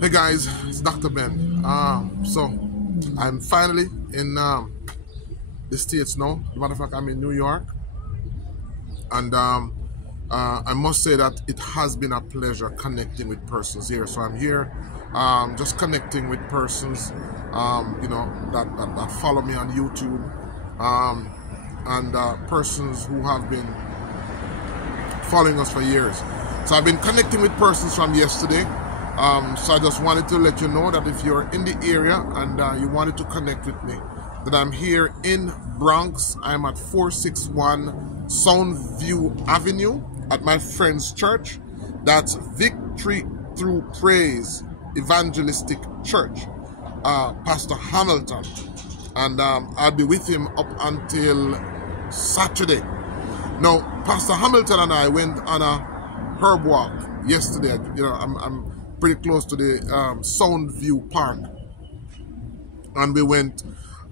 Hey guys, it's Dr. Ben. So I'm finally in the States now. As a matter of fact, I'm in New York, and I must say that it has been a pleasure connecting with persons here. So I'm here, just connecting with persons, that follow me on YouTube, and persons who have been following us for years. So I've been connecting with persons from yesterday. So I just wanted to let you know that if you're in the area and you wanted to connect with me, that I'm here in Bronx. I'm at 461 Soundview Avenue at my friend's church. That's Victory Through Praise Evangelistic Church, Pastor Hamilton. And I'll be with him up until Saturday. Now, Pastor Hamilton and I went on a herb walk yesterday. You know, I'm pretty close to the Soundview Park, and we went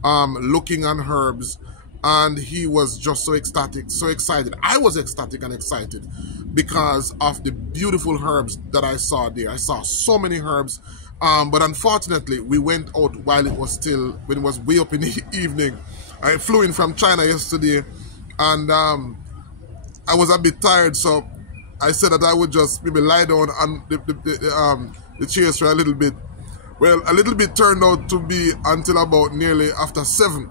looking on herbs, and he was just so ecstatic, so excited. I was ecstatic and excited because of the beautiful herbs that I saw there. I saw so many herbs, but unfortunately we went out while it was way up in the evening. I flew in from China yesterday, and I was a bit tired, so I said that I would just maybe lie down on the chairs for a little bit. Well, a little bit turned out to be until about nearly after 7.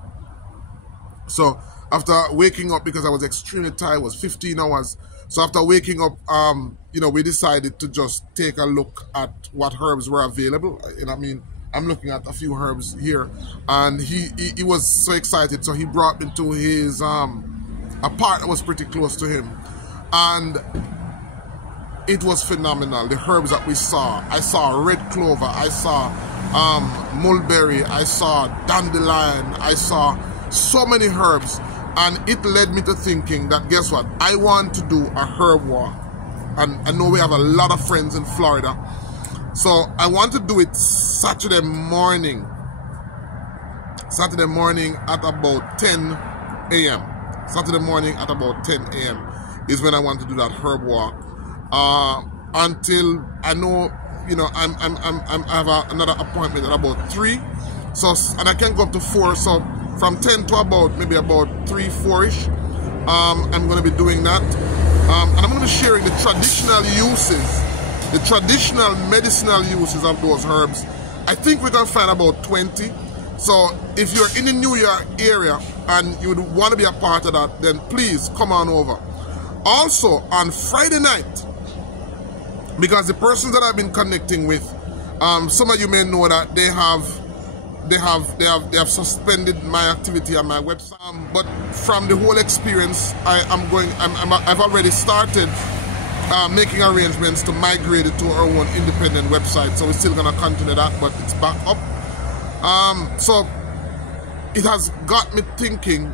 So after waking up, because I was extremely tired, it was 15 hours. So after waking up, we decided to just take a look at what herbs were available. And I mean, I'm looking at a few herbs here, and he was so excited. So he brought me to his a park that was pretty close to him, and it was phenomenal. The herbs that we saw. I saw red clover. I saw mulberry. I saw dandelion. I saw so many herbs. And it led me to thinking that, guess what? I want to do a herb walk. And I know we have a lot of friends in Florida. So I want to do it Saturday morning. Saturday morning at about 10 a.m. Saturday morning at about 10 a.m. is when I want to do that herb walk. Until I know, I have another appointment at about 3, so, and I can go up to 4, so from 10 to maybe about 3, 4ish, I'm going to be doing that, and I'm going to be sharing the traditional uses, the traditional medicinal uses of those herbs. I think we can find about 20, so if you're in the New York area and you would want to be a part of that, then please come on over. Also on Friday night, because the persons that I've been connecting with, some of you may know that they have suspended my activity on my website. But from the whole experience, I've already started making arrangements to migrate it to our own independent website. So we're still gonna continue that, but it's back up. So it has got me thinking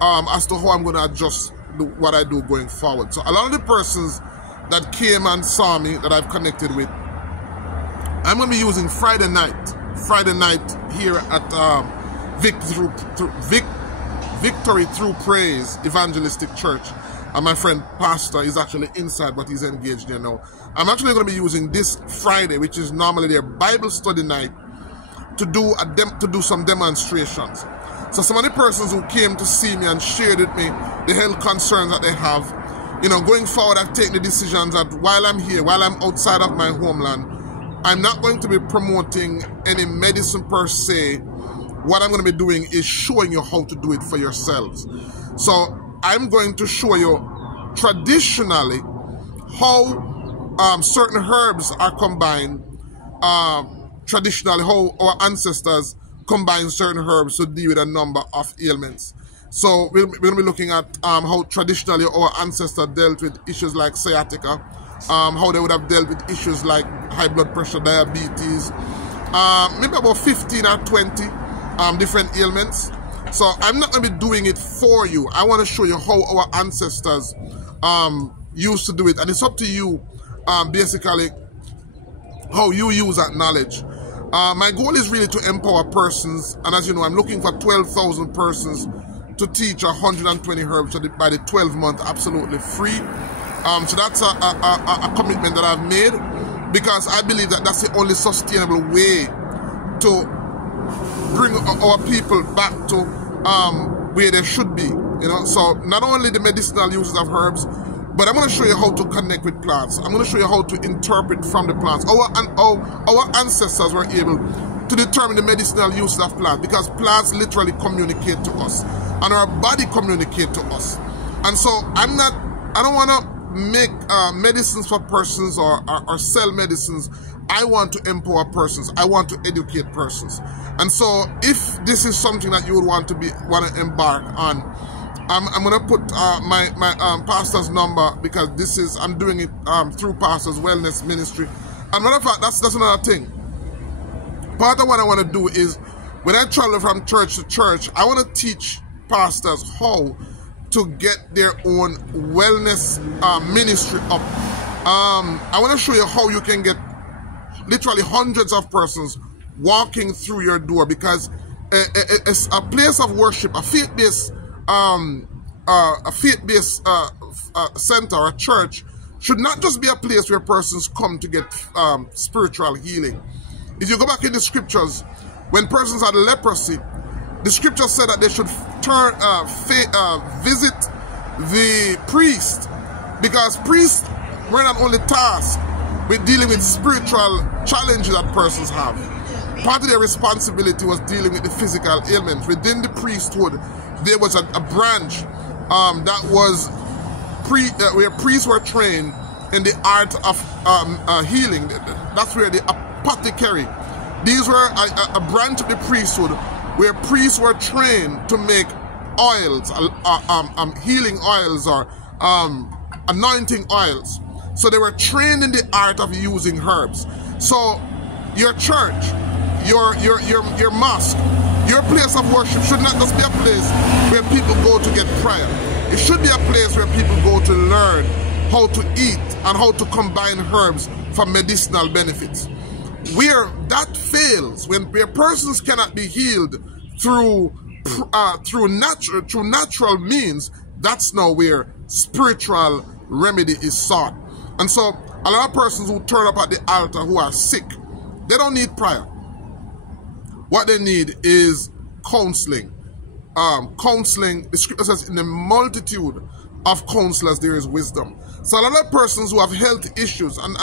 as to how I'm gonna adjust what I do going forward. So a lot of the persons that came and saw me, that I've connected with, I'm going to be using Friday night here at Victory Through Praise Evangelistic Church. And my friend Pastor is actually inside, but he's engaged there now. I'm actually going to be using this Friday, which is normally their Bible study night, to do some demonstrations. So some of the persons who came to see me and shared with me the health concerns that they have, going forward, I've taken the decisions that while I'm here, while I'm outside of my homeland, I'm not going to be promoting any medicine per se. What I'm going to be doing is showing you how to do it for yourselves. So I'm going to show you traditionally how certain herbs are combined, traditionally how our ancestors combine certain herbs to deal with a number of ailments. So we're going to be looking at how traditionally our ancestors dealt with issues like sciatica, how they would have dealt with issues like high blood pressure, diabetes, maybe about 15 or 20 different ailments. So I'm not going to be doing it for you. I want to show you how our ancestors used to do it. And it's up to you, basically, how you use that knowledge. My goal is really to empower persons. And as you know, I'm looking for 12,000 persons to teach 120 herbs by the 12 month absolutely free. So that's a commitment that I've made. because I believe that that's the only sustainable way to bring our people back to where they should be. You know, so not only the medicinal uses of herbs, but I'm going to show you how to connect with plants. I'm going to show you how to interpret from the plants. Our ancestors were able to determine the medicinal uses of plants because plants literally communicate to us, and our body communicate to us. And so I don't want to make medicines for persons or sell medicines. I want to empower persons. I want to educate persons. And so if this is something that you would want to embark on, I'm going to put my pastor's number, because I'm doing it through Pastor's Wellness Ministry. And matter of fact, that's another thing. Part of what I want to do is, when I travel from church to church, I want to teach pastors how to get their own wellness ministry up. I want to show you how you can get literally hundreds of persons walking through your door, because it's a place of worship, a faith-based center or a church should not just be a place where persons come to get spiritual healing. If you go back in the scriptures, when persons had leprosy, the scripture said that they should visit the priest, because priests were not only tasked with dealing with spiritual challenges that persons have. Part of their responsibility was dealing with the physical ailments. Within the priesthood, there was a branch that was where priests were trained in the art of healing. That's where the apothecary. These were a branch of the priesthood where priests were trained to make oils, healing oils or anointing oils. So they were trained in the art of using herbs. So your church, your mosque, your place of worship should not just be a place where people go to get prayer. It should be a place where people go to learn how to eat and how to combine herbs for medicinal benefits. Where that fails, where persons cannot be healed through natural means, that's now where spiritual remedy is sought. And so a lot of persons who turn up at the altar who are sick, they don't need prayer. What they need is counseling. Counseling, the scripture says, in the multitude of counselors there is wisdom. So a lot of persons who have health issues, and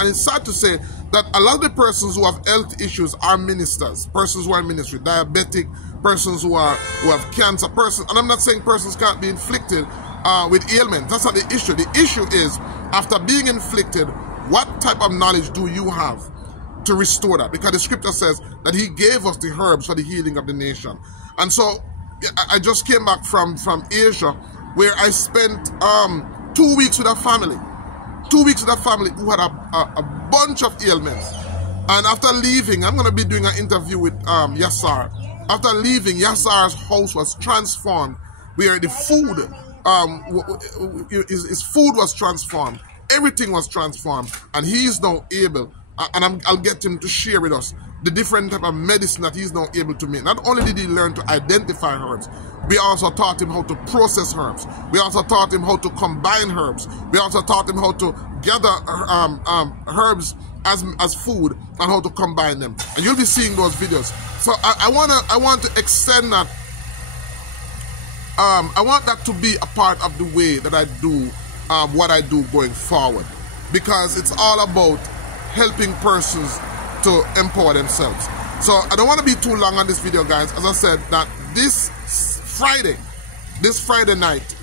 it's sad to say that a lot of the persons who have health issues are ministers, persons who are in ministry, diabetic, persons who have cancer, persons, and I'm not saying persons can't be inflicted with ailments. That's not the issue. The issue is, after being inflicted, what type of knowledge do you have to restore that? Because the scripture says that he gave us the herbs for the healing of the nation. And so I just came back from Asia, where I spent 2 weeks with a family. 2 weeks with a family who had a bunch of ailments. And after leaving, I'm going to be doing an interview with Yassar. After leaving, Yassar's house was transformed, where the food, his food was transformed. Everything was transformed. And he is now able, and I'll get him to share with us the different type of medicine that he's now able to make. Not only did he learn to identify herbs, we also taught him how to process herbs. We also taught him how to combine herbs. We also taught him how to gather herbs as food and how to combine them. And you'll be seeing those videos. So I want to extend that. I want that to be a part of the way that I do what I do going forward, because it's all about helping persons to empower themselves. So I don't want to be too long on this video, guys. As I said, that this Friday night,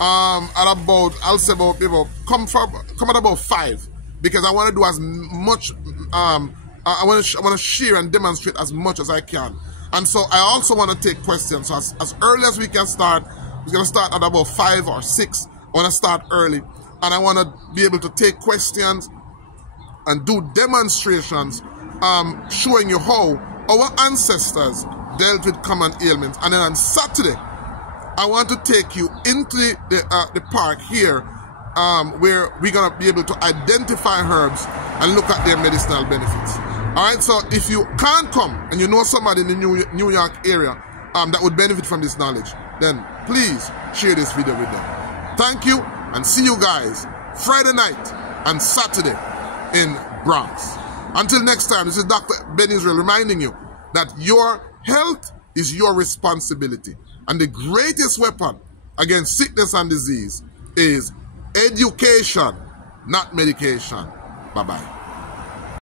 at about, I'll say about come at about 5, because I want to do as much. I want to share and demonstrate as much as I can. And so I also want to take questions. So as early as we can start, we're going to start at about 5 or 6. I want to start early, and I want to be able to take questions and do demonstrations, showing you how our ancestors dealt with common ailments. And then on Saturday, I want to take you into the park here, where we're going to be able to identify herbs and look at their medicinal benefits. All right, so if you can't come and you know somebody in the New York area that would benefit from this knowledge, then please share this video with them. Thank you, and see you guys Friday night and Saturday in Bronx. Until next time, this is Dr. Ben Israel reminding you that your health is your responsibility. And the greatest weapon against sickness and disease is education, not medication. Bye-bye.